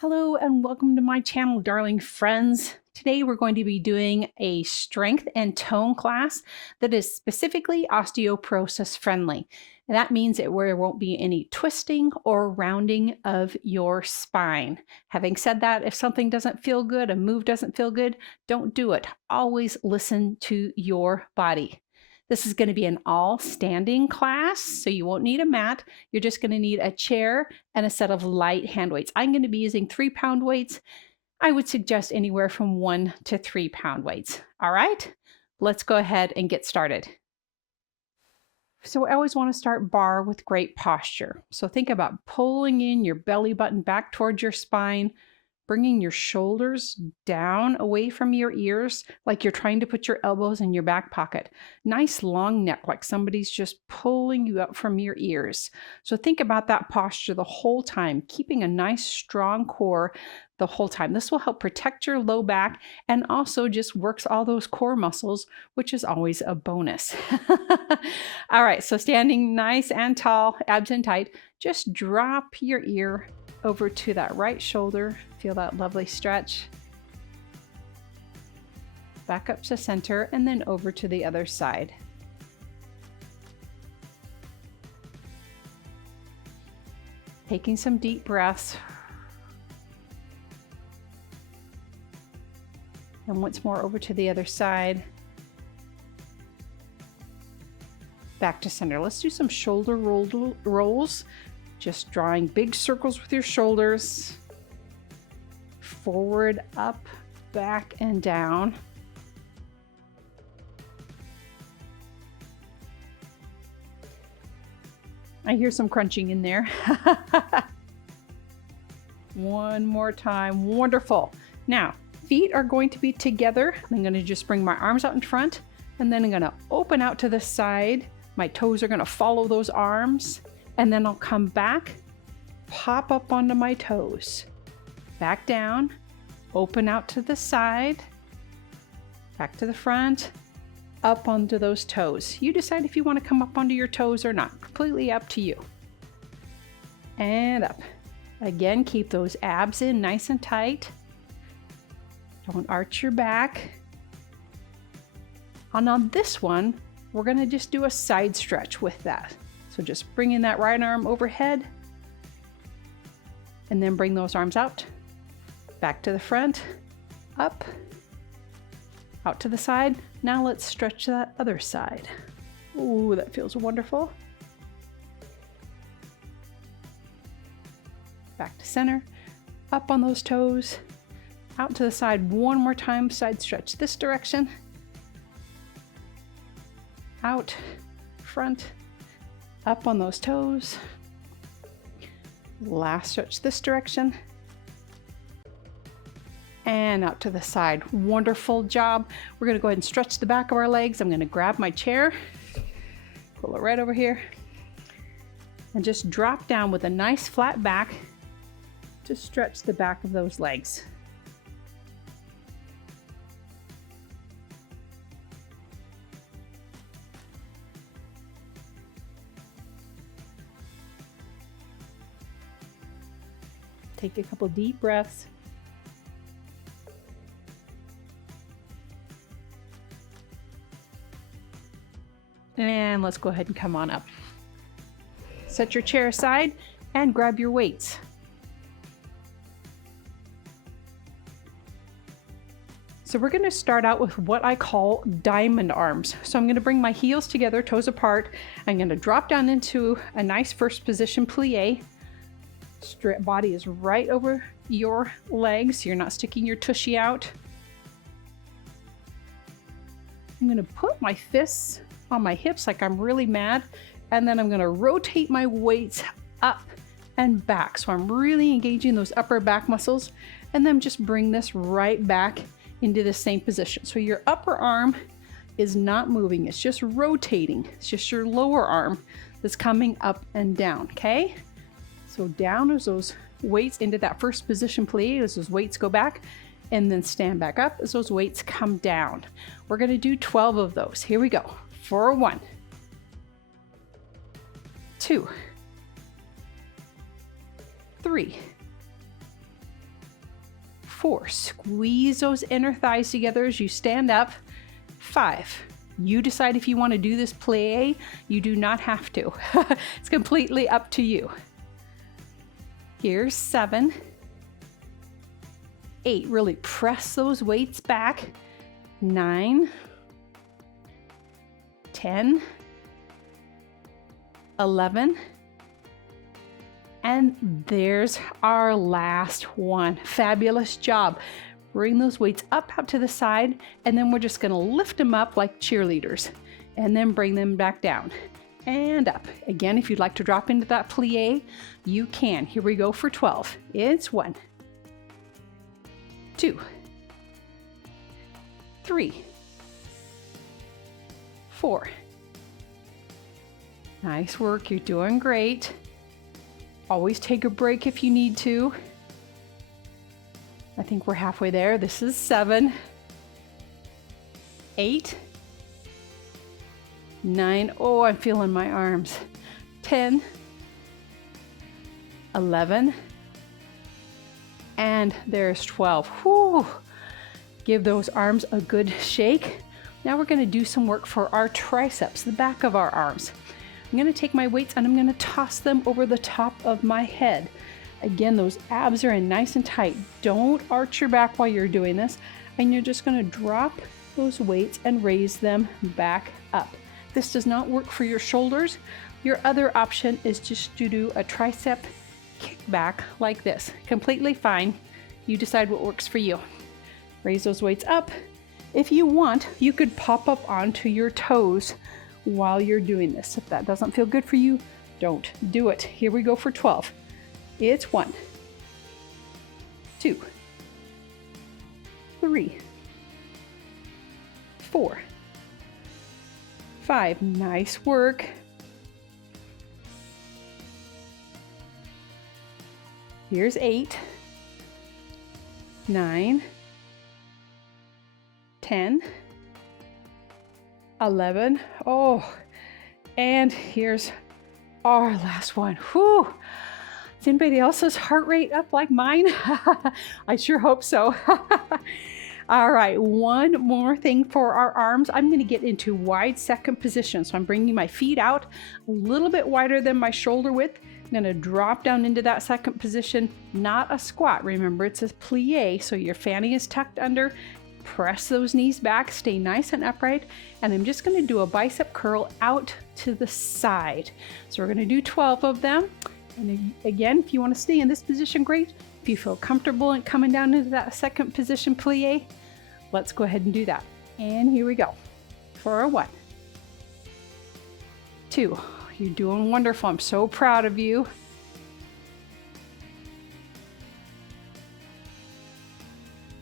Hello and welcome to my channel, darling friends. Today we're going to be doing a strength and tone class that is specifically osteoporosis friendly. And that means that there won't be any twisting or rounding of your spine. Having said that, if something doesn't feel good, a move doesn't feel good, don't do it. Always listen to your body. This is going to be an all standing class, so you won't need a mat. You're just going to need a chair and a set of light hand weights. I'm going to be using 3-pound weights. I would suggest anywhere from 1 to 3-pound weights. All right, let's go ahead and get started. So I always want to start barre with great posture. So think about pulling in your belly button back towards your spine, bringing your shoulders down away from your ears like you're trying to put your elbows in your back pocket. Nice long neck, like somebody's just pulling you up from your ears. So think about that posture the whole time, keeping a nice strong core the whole time. This will help protect your low back and also just works all those core muscles, which is always a bonus. All right, so standing nice and tall, abs in tight, just drop your ear over to that right shoulder. Feel that lovely stretch. Back up to center and then over to the other side. Taking some deep breaths. And once more over to the other side. Back to center. Let's do some shoulder rolls. Just drawing big circles with your shoulders. Forward, up, back, and down. I hear some crunching in there. One more time. Wonderful. Now, feet are going to be together. I'm going to just bring my arms out in front, and then I'm going to open out to the side. My toes are going to follow those arms. And then I'll come back, pop up onto my toes, back down, open out to the side, back to the front, up onto those toes. You decide if you want to come up onto your toes or not. Completely up to you. And up. Again, keep those abs in nice and tight. Don't arch your back. And on this one, we're going to just do a side stretch with that. So just bringing that right arm overhead and then bring those arms out, back to the front, up, out to the side. Now let's stretch that other side. Ooh, that feels wonderful. Back to center, up on those toes, out to the side one more time, side stretch this direction, out, front, up on those toes. Last stretch this direction. And out to the side. Wonderful job. We're going to go ahead and stretch the back of our legs. I'm going to grab my chair, pull it right over here, and just drop down with a nice flat back to stretch the back of those legs. Take a couple deep breaths. And let's go ahead and come on up. Set your chair aside and grab your weights. So we're going to start out with what I call diamond arms. So I'm going to bring my heels together, toes apart. I'm going to drop down into a nice first position plie. Body is right over your legs. You're not sticking your tushy out. I'm going to put my fists on my hips like I'm really mad, and then I'm going to rotate my weights up and back. So I'm really engaging those upper back muscles, and then just bring this right back into the same position. So your upper arm is not moving. It's just rotating. It's just your lower arm that's coming up and down, okay? So down as those weights into that first position plie, as those weights go back, and then stand back up as those weights come down. We're going to do 12 of those. Here we go. For 1, 2, 3, 4. Squeeze those inner thighs together as you stand up. 5. You decide if you want to do this plie. You do not have to. It's completely up to you. Here's 7. 8. Really press those weights back. 9. 10. 11. And there's our last one. Fabulous job. Bring those weights up out to the side, and then we're just going to lift them up like cheerleaders, and then bring them back down and up. Again, if you'd like to drop into that plie, you can. Here we go for 12. It's 1, 2, 3, 4. Nice work. You're doing great. Always take a break if you need to. I think we're halfway there. This is 7, 8, 9. Oh, I'm feeling my arms. 10, 11, and there's 12. Whew. Give those arms a good shake. Now we're going to do some work for our triceps, the back of our arms. I'm going to take my weights and I'm going to toss them over the top of my head. Again, those abs are in nice and tight. Don't arch your back while you're doing this. And you're just going to drop those weights and raise them back up. This does not work for your shoulders. Your other option is just to do a tricep kickback like this. Completely fine. You decide what works for you. Raise those weights up. If you want, you could pop up onto your toes while you're doing this. If that doesn't feel good for you, don't do it. Here we go for 12. It's 1, 2, 3, 4, 5. Nice work. Here's 8, 9, 10, 11. Oh, and here's our last one. Whew. Is anybody else's heart rate up like mine? I sure hope so. All right, one more thing for our arms. I'm going to get into wide second position. So I'm bringing my feet out a little bit wider than my shoulder width. I'm going to drop down into that second position, not a squat. Remember, it's a plie, so your fanny is tucked under. Press those knees back, stay nice and upright, and I'm just going to do a bicep curl out to the side. So we're going to do 12 of them. And again, if you want to stay in this position, great. If you feel comfortable in coming down into that second position plie, let's go ahead and do that. And here we go for a 1, 2. You're doing wonderful. I'm so proud of you.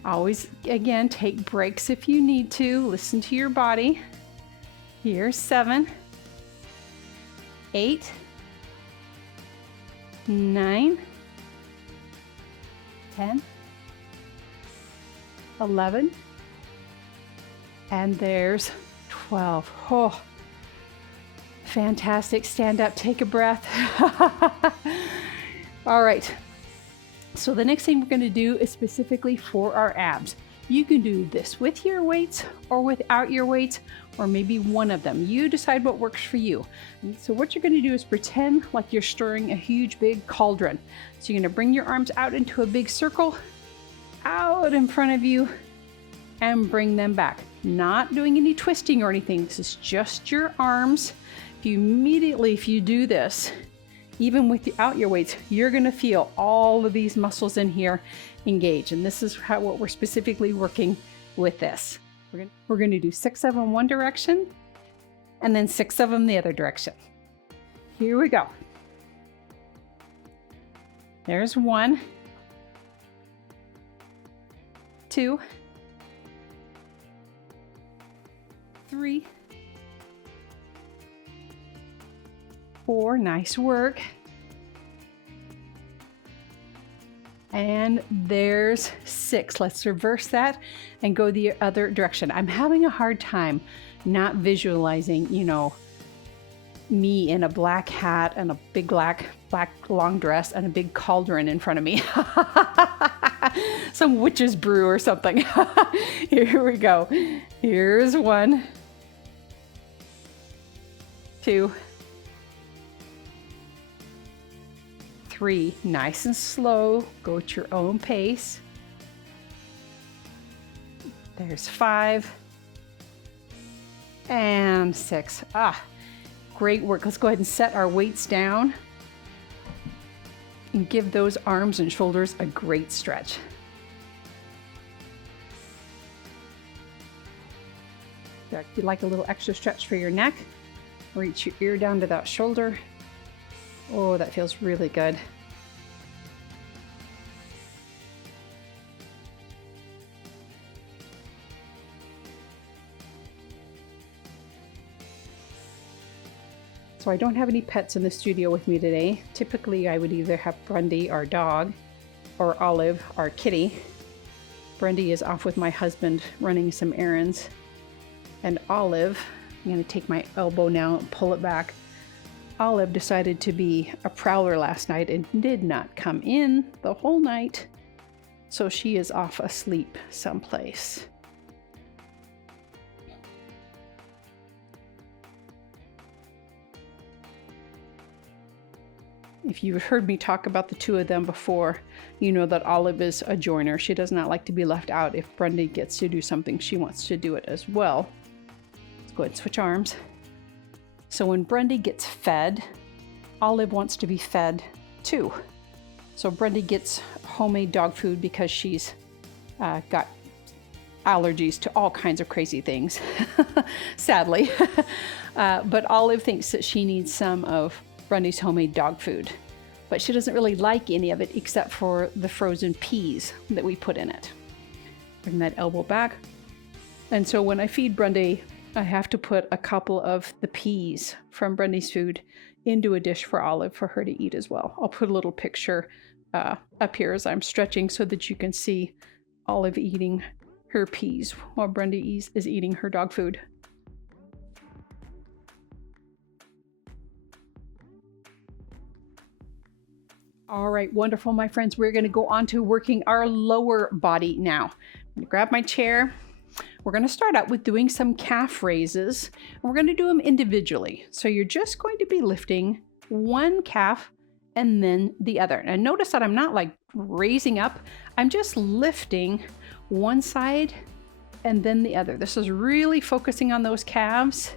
Always, again, take breaks if you need to. Listen to your body. Here's 7, 8, 9, 10, 11, and there's 12. Oh, fantastic. Stand up, take a breath. All right. So the next thing we're going to do is specifically for our abs. You can do this with your weights or without your weights, or maybe one of them. You decide what works for you. And so what you're going to do is pretend like you're stirring a huge big cauldron. So you're going to bring your arms out into a big circle, out in front of you, and bring them back. Not doing any twisting or anything. This is just your arms. If you do this, even without your weights, you're going to feel all of these muscles in here engage. And this is what we're specifically working with this. We're going to do 6 of them one direction and then 6 of them the other direction. Here we go. There's 1, 2, 3, 4. Nice work. And there's 6. Let's reverse that and go the other direction. I'm having a hard time not visualizing, me in a black hat and a big black long dress and a big cauldron in front of me. Some witch's brew or something. Here we go. Here's 1, 2, 3. Nice and slow. Go at your own pace. There's 5 and 6. Great work. Let's go ahead and set our weights down and give those arms and shoulders a great stretch. If you'd like a little extra stretch for your neck, reach your ear down to that shoulder. Oh, that feels really good. So I don't have any pets in the studio with me today. Typically, I would either have Grundy, our dog, or Olive, our kitty. Grundy is off with my husband running some errands. And Olive, I'm going to take my elbow now and pull it back. Olive decided to be a prowler last night and did not come in the whole night. So she is off asleep someplace. If you've heard me talk about the two of them before, you know that Olive is a joiner. She does not like to be left out. If Grundy gets to do something, she wants to do it as well. Let's go ahead and switch arms. So when Grundy gets fed, Olive wants to be fed too. So Grundy gets homemade dog food because she's got allergies to all kinds of crazy things, sadly. But Olive thinks that she needs some of Grundy's homemade dog food, but she doesn't really like any of it except for the frozen peas that we put in it. Bring that elbow back. And so when I feed Grundy, I have to put a couple of the peas from Grundy's food into a dish for Olive for her to eat as well. I'll put a little picture up here as I'm stretching so that you can see Olive eating her peas while Grundy is eating her dog food. All right, wonderful, my friends. We're going to go on to working our lower body now. I'm going to grab my chair. We're going to start out with doing some calf raises, and we're going to do them individually. So you're just going to be lifting one calf and then the other. And notice that I'm not like raising up. I'm just lifting one side and then the other. This is really focusing on those calves.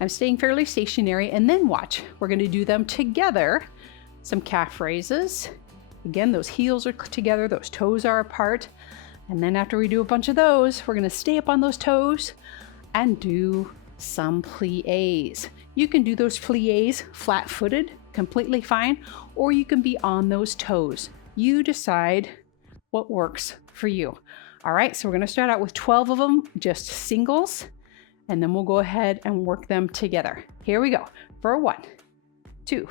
I'm staying fairly stationary, and then watch. We're going to do them together. Some calf raises. Again, those heels are together, those toes are apart. And then after we do a bunch of those, we're gonna stay up on those toes and do some plies. You can do those plies flat-footed, completely fine, or you can be on those toes. You decide what works for you. All right, so we're gonna start out with 12 of them, just singles, and then we'll go ahead and work them together. Here we go, for 1, 2,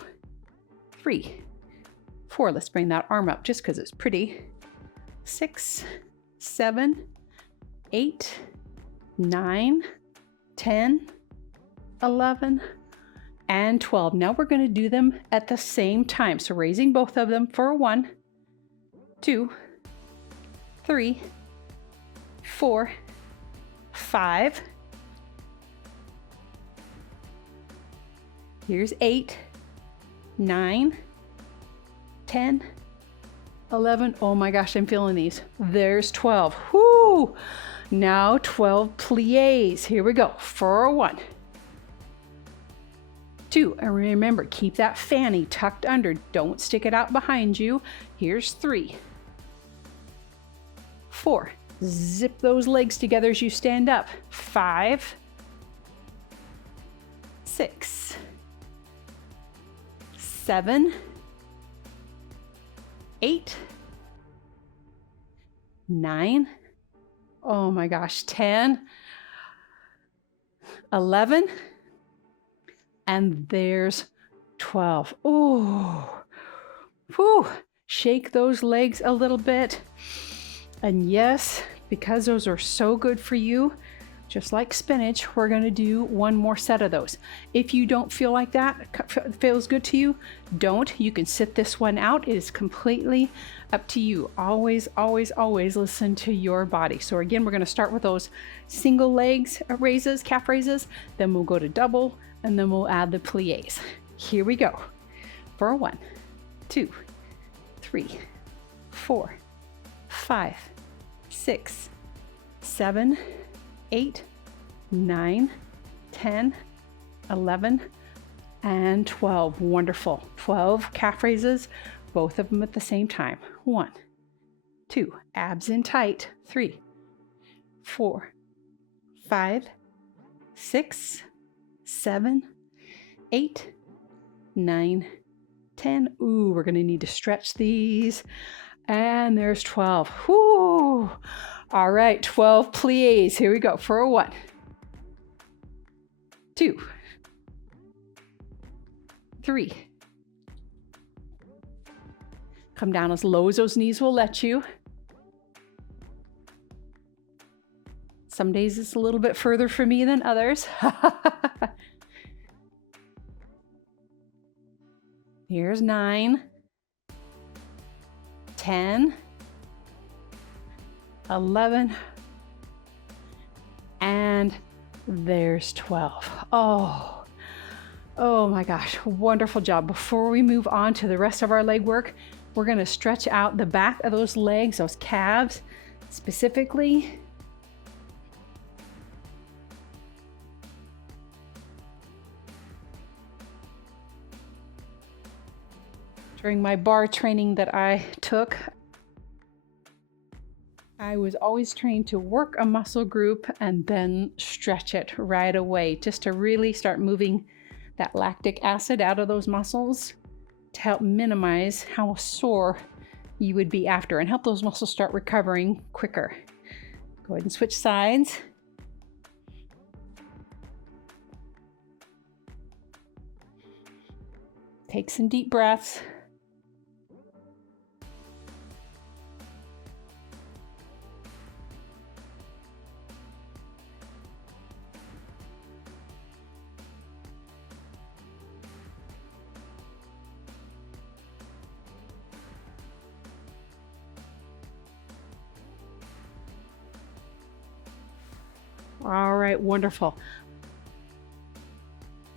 3, 4. Let's bring that arm up just because it's pretty. 6, 7, 8, 9, 10, 11, and 12. Now we're going to do them at the same time. So raising both of them for 1, 2, 3, 4, 5. Here's 8, 9, 10, 11. Oh my gosh, I'm feeling these. There's 12. Whoo! Now 12 plies. Here we go. For 1, 2. And remember, keep that fanny tucked under. Don't stick it out behind you. Here's 3, 4. Zip those legs together as you stand up. 5, 6, 7, 8, 9, oh my gosh, 10, 11, and there's 12. Oh, whew. Shake those legs a little bit. And yes, because those are so good for you, Just like spinach, we're going to do one more set of those. If you don't feel like that feels good to you, don't. You can sit this one out. It is completely up to you. Always, always, always listen to your body. So again, we're going to start with those single legs raises, calf raises. Then we'll go to double, and then we'll add the plies. Here we go. For 1, 2, 3, 4, 5, 6, 7, 8, 9, 10, 11, and 12. Wonderful. 12 calf raises, both of them at the same time. 1, 2, abs in tight. 3, 4, 5, 6, 7, 8, 9, 10. Ooh, we're going to need to stretch these. And there's 12. Whoo! All right, 12 plies. Here we go for a 1, 2, 3. Come down as low as those knees will let you. Some days it's a little bit further for me than others. Here's 9, 10, 11, and there's 12. Oh my gosh, wonderful job. Before we move on to the rest of our leg work, we're going to stretch out the back of those legs, those calves specifically. During my bar training that I took, I was always trained to work a muscle group and then stretch it right away, just to really start moving that lactic acid out of those muscles to help minimize how sore you would be after and help those muscles start recovering quicker. Go ahead and switch sides. Take some deep breaths. All right, wonderful.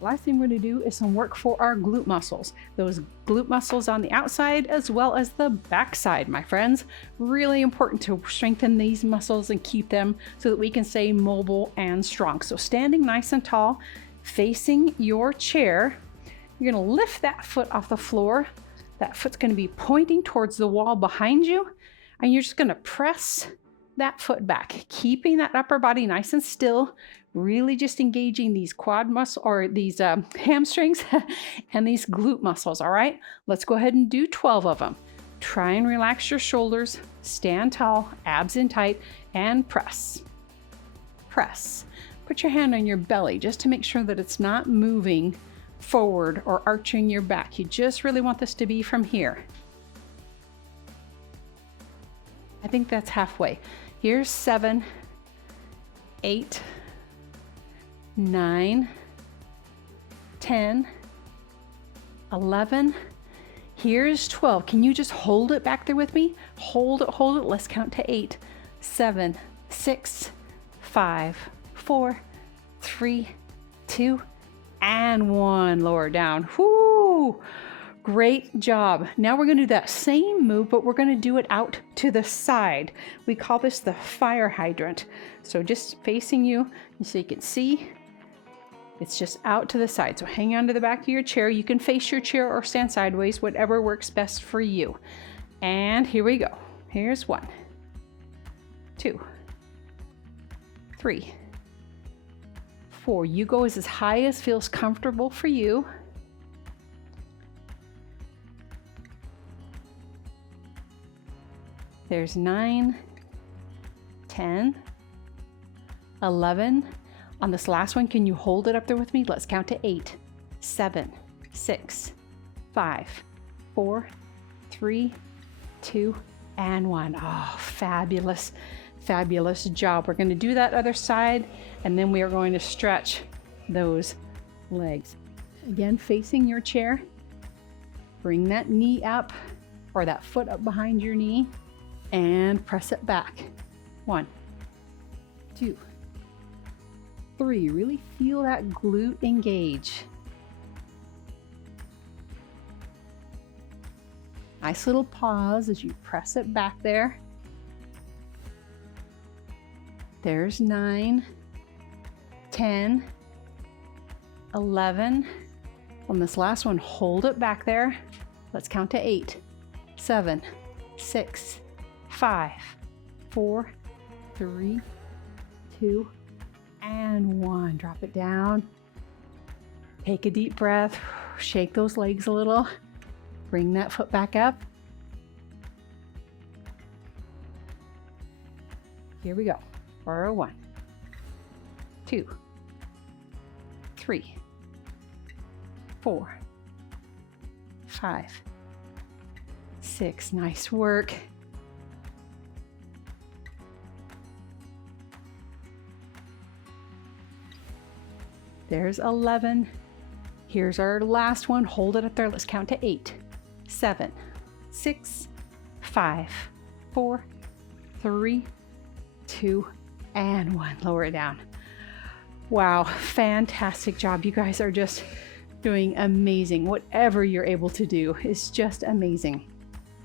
Last thing we're going to do is some work for our glute muscles. Those glute muscles on the outside as well as the backside, my friends. Really important to strengthen these muscles and keep them so that we can stay mobile and strong. So standing nice and tall, facing your chair, you're going to lift that foot off the floor. That foot's going to be pointing towards the wall behind you, and you're just going to press that foot back, keeping that upper body nice and still, really just engaging these quad muscles or these hamstrings and these glute muscles. All right, let's go ahead and do 12 of them. Try and relax your shoulders, stand tall, abs in tight, and press. Press. Put your hand on your belly just to make sure that it's not moving forward or arching your back. You just really want this to be from here. I think that's halfway. Here's 7, 8, 9, 10, 11. Here's 12. Can you just hold it back there with me? Hold it, hold it. Let's count to 8, 7, 6, 5, 4, 3, 2, and 1. Lower down. Whoo! Great job. Now we're going to do that same move, but we're going to do it out to the side. We call this the fire hydrant. So just facing you so you can see, it's just out to the side. So hang on to the back of your chair. You can face your chair or stand sideways, whatever works best for you. And here we go. Here's 1, 2, 3, 4. You go as high as feels comfortable for you. There's 9, 10, 11. On this last one, can you hold it up there with me? Let's count to 8, 7, 6, 5, 4, 3, 2, and 1. Oh, fabulous. Fabulous job. We're going to do that other side, and then we are going to stretch those legs. Again, facing your chair. Bring that knee up, or that foot up behind your knee, and press it back. 1, 2, 3. Really feel that glute engage. Nice little pause as you press it back there. There's 9, 10, 11. On this last one, hold it back there. Let's count to 8, 7, 6, 5, 4, 3, 2, and 1. Drop it down. Take a deep breath. Shake those legs a little. Bring that foot back up. Here we go. For 1, 2, 3, 4, 5, 6. Nice work. There's 11. Here's our last one. Hold it up there. Let's count to 8, 7, 6, 5, 4, 3, 2, and 1. Lower it down. Wow, fantastic job. You guys are just doing amazing. Whatever you're able to do is just amazing.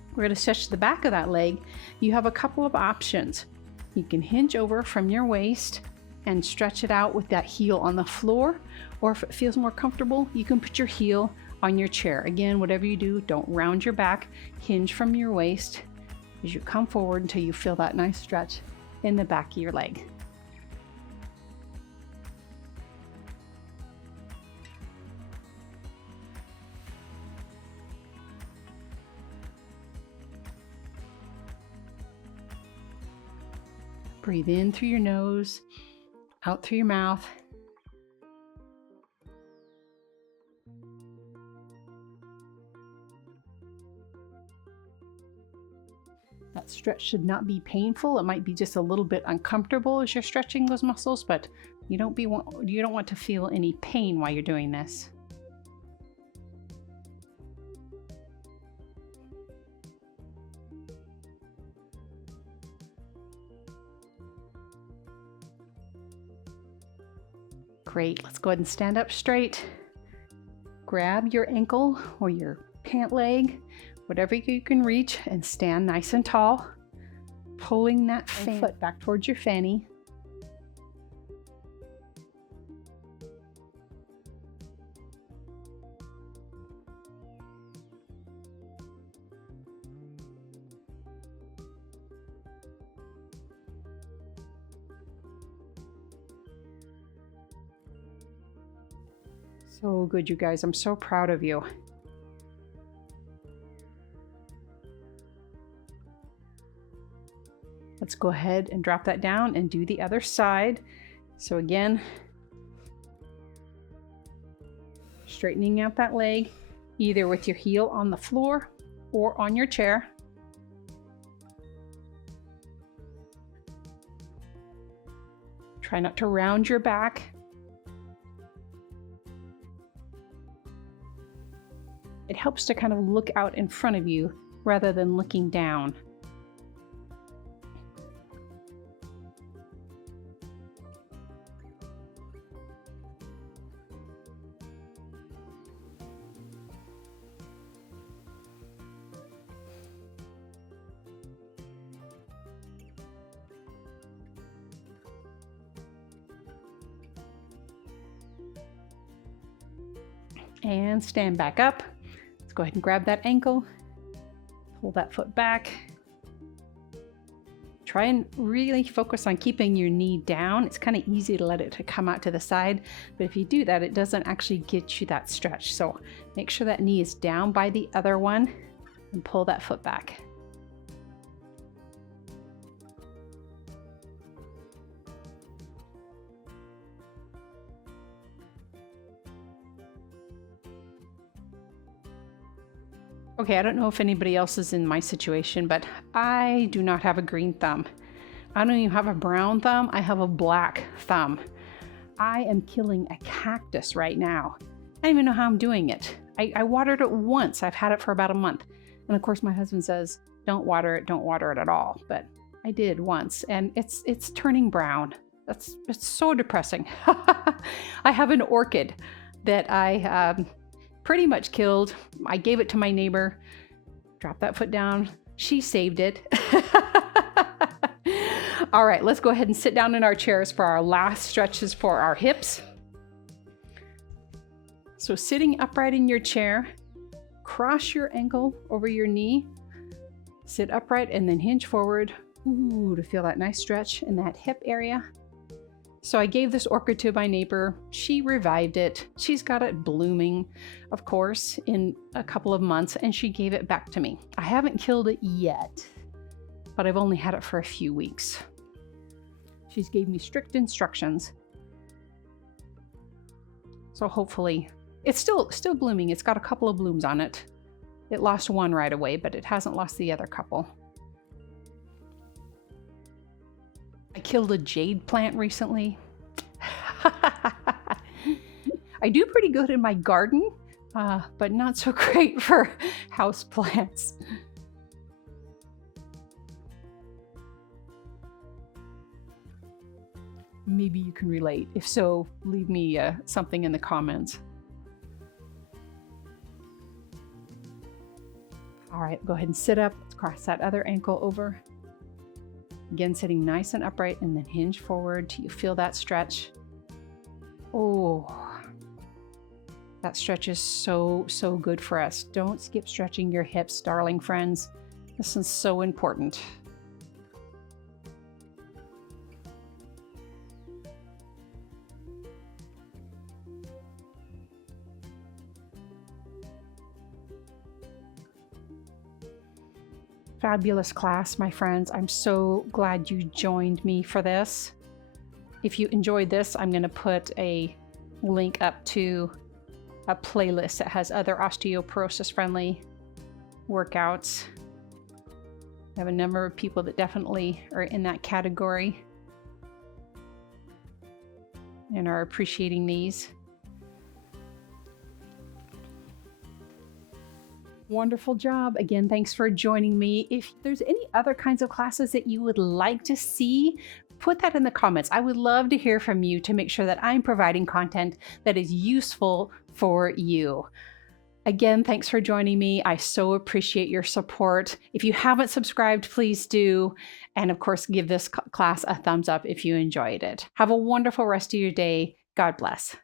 We're going to stretch the back of that leg. You have a couple of options. You can hinge over from your waist and stretch it out with that heel on the floor, or if it feels more comfortable, you can put your heel on your chair. Again, whatever you do, don't round your back. Hinge from your waist as you come forward until you feel that nice stretch in the back of your leg. Breathe in through your nose, out through your mouth. That stretch should not be painful. It might be just a little bit uncomfortable as you're stretching those muscles, but you don't want to feel any pain while you're doing this. Great. Let's go ahead and stand up straight. Grab your ankle or your pant leg, whatever you can reach, and stand nice and tall, pulling that foot back towards your fanny. So good, you guys. I'm so proud of you. Let's go ahead and drop that down and do the other side. So again, straightening out that leg, either with your heel on the floor or on your chair. Try not to round your back. It helps to kind of look out in front of you rather than looking down. And stand back up. Let's go ahead and grab that ankle, pull that foot back. Try and really focus on keeping your knee down. It's kind of easy to let it to come out to the side, but if you do that, it doesn't actually get you that stretch. So make sure that knee is down by the other one and pull that foot back. Okay, I don't know if anybody else is in my situation, but I do not have a green thumb. I don't even have a brown thumb. I have a black thumb. I am killing a cactus right now. I don't even know how I'm doing it. I watered it once. I've had it for about a month. And of course my husband says, don't water it at all. But I did once and it's turning brown. It's so depressing. I have an orchid that I pretty much killed. I gave it to my neighbor, dropped that foot down. She saved it. All right, let's go ahead and sit down in our chairs for our last stretches for our hips. So sitting upright in your chair, cross your ankle over your knee, sit upright and then hinge forward. Ooh, to feel that nice stretch in that hip area. So I gave this orchid to my neighbor. She revived it. She's got it blooming, of course, in a couple of months, and she gave it back to me. I haven't killed it yet, but I've only had it for a few weeks. She's gave me strict instructions. So hopefully, it's still blooming. It's got a couple of blooms on it. It lost one right away, but it hasn't lost the other couple. I killed a jade plant recently. I do pretty good in my garden, but not so great for house plants. Maybe you can relate. If so, leave me something in the comments. All right, go ahead and sit up. Let's cross that other ankle over. Again, sitting nice and upright and then hinge forward till you feel that stretch. Oh, that stretch is so good for us. Don't skip stretching your hips, darling friends. This is so important. Fabulous class, my friends. I'm so glad you joined me for this. If you enjoyed this, I'm going to put a link up to a playlist that has other osteoporosis friendly workouts. I have a number of people that definitely are in that category and are appreciating these. Wonderful job. Again, thanks for joining me. If there's any other kinds of classes that you would like to see, put that in the comments. I would love to hear from you to make sure that I'm providing content that is useful for you. Again, thanks for joining me. I so appreciate your support. If you haven't subscribed, please do. And of course, give this class a thumbs up if you enjoyed it. Have a wonderful rest of your day. God bless.